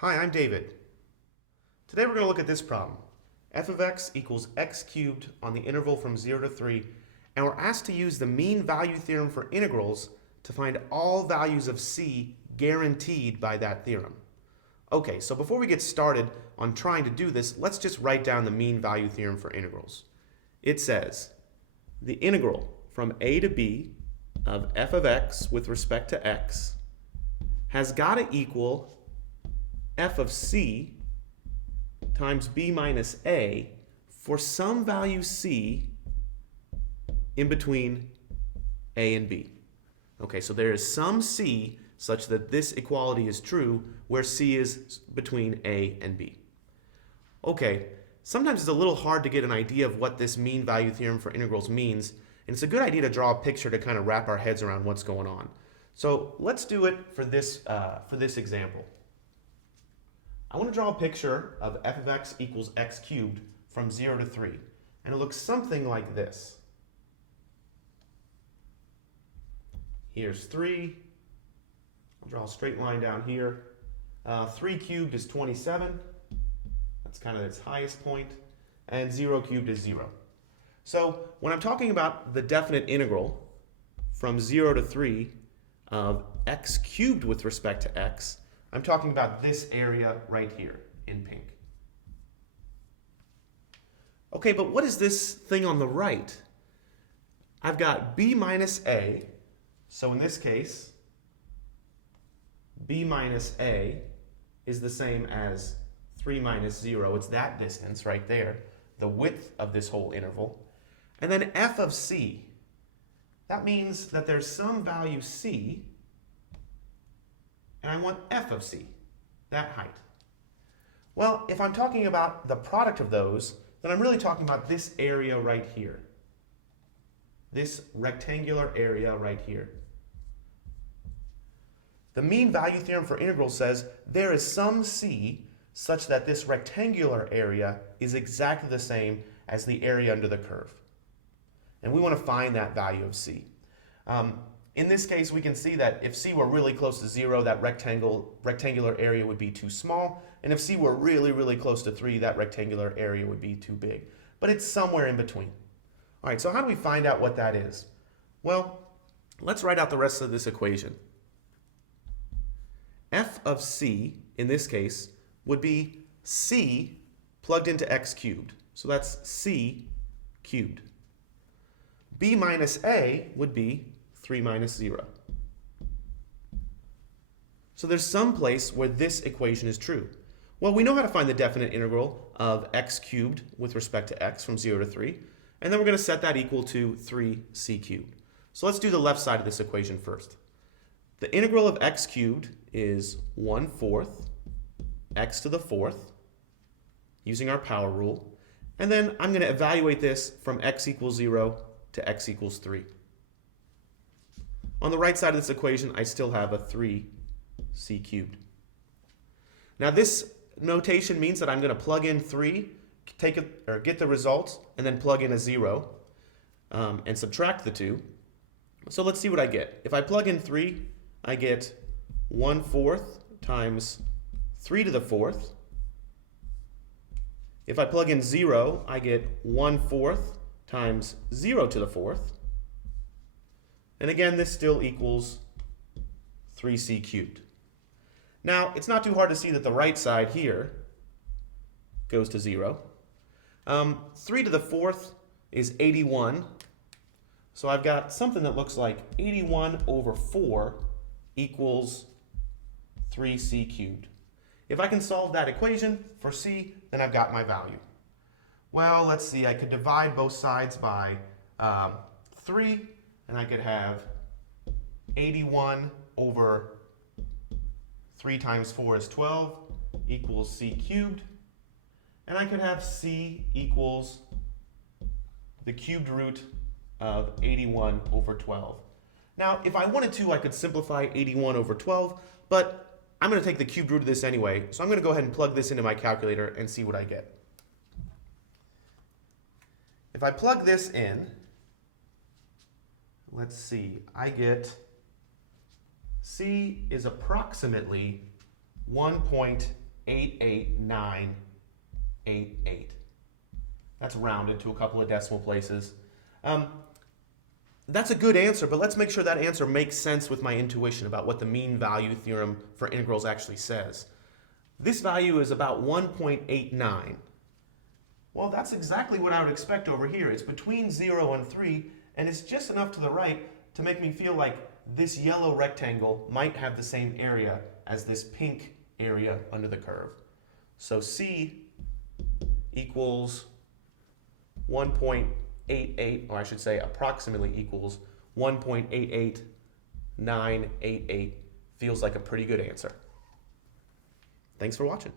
Hi, I'm David. Today we're going to look at this problem. F of x equals x cubed on the interval from 0 to 3, and we're asked to use the mean value theorem for integrals to find all values of c guaranteed by that theorem. Okay, so before we get started on trying to do this, let's just write down the mean value theorem for integrals. It says the integral from a to b of f of x with respect to x has got to equal f of c times b minus a for some value c in between a and b. Okay, so there is some c such that this equality is true where c is between a and b. Okay, sometimes it's a little hard to get an idea of what this mean value theorem for integrals means, and it's a good idea to draw a picture to kind of wrap our heads around what's going on. So let's do it for this example. I want to draw a picture of f of x equals x cubed from 0 to 3. And it looks something like this. Here's 3. I'll draw a straight line down here. 3 cubed is 27. That's kind of its highest point. And 0 cubed is 0. So when I'm talking about the definite integral from 0 to 3 of x cubed with respect to x, I'm talking about this area right here in pink. Okay, but what is this thing on the right? I've got b minus a, so in this case, b minus a is the same as 3 minus 0. It's that distance right there, the width of this whole interval. And then f of c, that means that there's some value c, and I want f of c, that height. Well, if I'm talking about the product of those, then I'm really talking about this area right here. This rectangular area right here. The mean value theorem for integrals says there is some c such that this rectangular area is exactly the same as the area under the curve. And we want to find that value of c. In this case, we can see that if c were really close to 0, that rectangular area would be too small. And if c were really, really close to 3, that rectangular area would be too big. But it's somewhere in between. All right, so how do we find out what that is? Well, let's write out the rest of this equation. F of c, in this case, would be c plugged into x cubed. So that's c cubed. b minus a would be 3 minus 0. So there's some place where this equation is true. Well, we know how to find the definite integral of x cubed with respect to x from 0 to 3. And then we're going to set that equal to 3c cubed. So let's do the left side of this equation first. The integral of x cubed is 1/4 x to the 4th, using our power rule. And then I'm going to evaluate this from x equals 0 to x equals 3. On the right side of this equation, I still have a 3c cubed. Now this notation means that I'm going to plug in 3, get the result, and then plug in a 0 and subtract the 2. So let's see what I get. If I plug in 3, I get 1/4 times 3 to the 4th. If I plug in 0, I get 1/4 times 0 to the 4th. And again, this still equals 3c cubed. Now, it's not too hard to see that the right side here goes to 0. 3 to the 4th is 81. So I've got something that looks like 81 over 4 equals 3c cubed. If I can solve that equation for c, then I've got my value. Well, let's see. I could divide both sides by 3. And I could have 81 over 3 times 4 is 12 equals c cubed. And I could have c equals the cubed root of 81 over 12. Now, if I wanted to, I could simplify 81 over 12, but I'm going to take the cubed root of this anyway. So I'm going to go ahead and plug this into my calculator and see what I get. If I plug this in, let's see, I get C is approximately 1.8 1.88988. That's rounded to a couple of decimal places. That's a good answer, but let's make sure that answer makes sense with my intuition about what the mean value theorem for integrals actually says. This value is about 1.89. Well, that's exactly what I would expect over here. It's between 0 and 3, and it's just enough to the right to make me feel like this yellow rectangle might have the same area as this pink area under the curve. So C equals 1.88, or I should say approximately equals 1.88988. Feels like a pretty good answer. Thanks for watching.